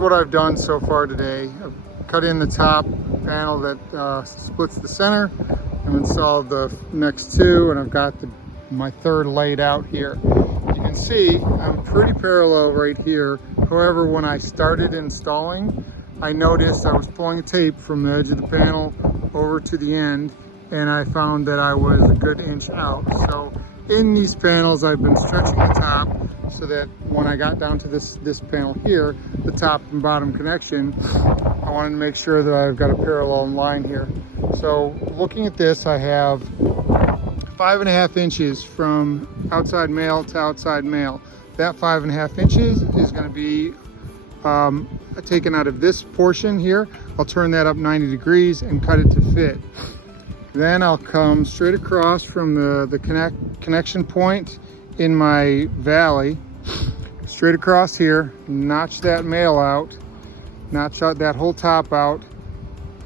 what I've done so far today. I've cut in the top panel that splits the center. I've installed the next two, and I've got my third laid out here. You can see I'm pretty parallel right here. However, when I started installing, I noticed I was pulling tape from the edge of the panel over to the end, and I found that I was a good inch out. So in these panels, I've been stretching the top so that when I got down to this panel here, the top and bottom connection, I wanted to make sure that I've got a parallel line here. So looking at this, I have 5.5 inches from outside male to outside male. That 5.5 inches is going to be taken out of this portion here. I'll turn that up 90 degrees and cut it to fit. Then I'll come straight across from the connection point in my valley, straight across here, notch that male out, notch out that whole top out,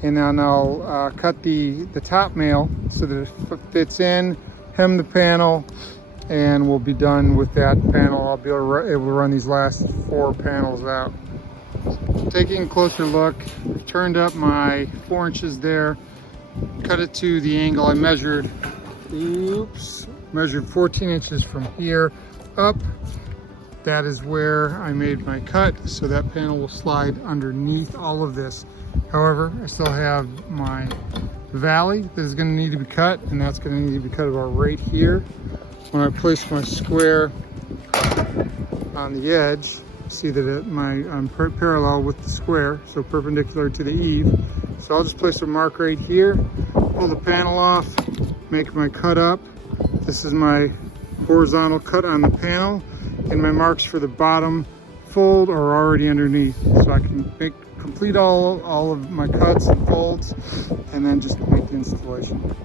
and then I'll cut the top male so that it fits in, hem the panel, and we'll be done with that panel. I'll be able to run these last 4 panels out. Taking a closer look, I've turned up my 4 inches there, cut it to the angle I measured. Measured 14 inches from here up. That is where I made my cut, so that panel will slide underneath all of this. However, I still have my valley that is going to need to be cut, and that's going to need to be cut about right here. When I place my square on the edge, see that I'm parallel with the square, so perpendicular to the eave. So I'll just place a mark right here, pull the panel off, make my cut up. This is my horizontal cut on the panel, and my marks for the bottom fold are already underneath. So I can complete all of my cuts and folds, and then just make the installation.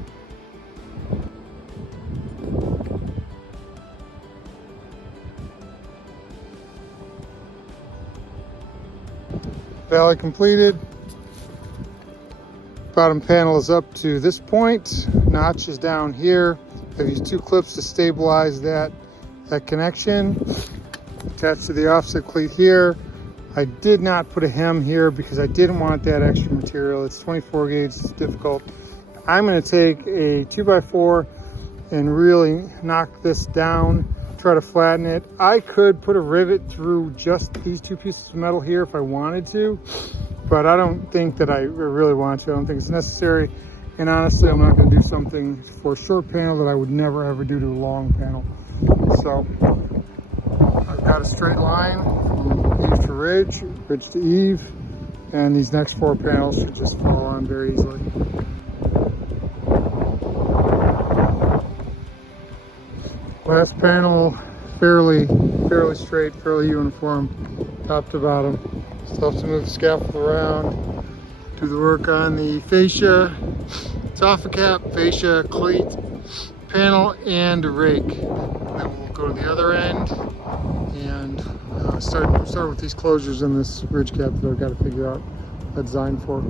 Valley completed. Bottom panel is up to this point. Notch is down here. I've used 2 clips to stabilize that connection. Attached to the offset cleat here. I did not put a hem here because I didn't want that extra material. It's 24 gauge, it's difficult. I'm going to take a 2x4 and really knock this down, try to flatten it. I could put a rivet through just these 2 pieces of metal here if I wanted to, but I don't think that I really want to. I don't think it's necessary. And honestly, I'm not going to do something for a short panel that I would never ever do to a long panel. So I've got a straight line from eave to ridge, ridge to eave, and these next 4 panels should just fall on very easily. Last panel, fairly straight, fairly uniform, top to bottom. Still have to move the scaffold around, do the work on the fascia, soffit cap, fascia, cleat, panel, and rake. Then we'll go to the other end and start with these closures in this ridge cap that I've got to figure out a design for.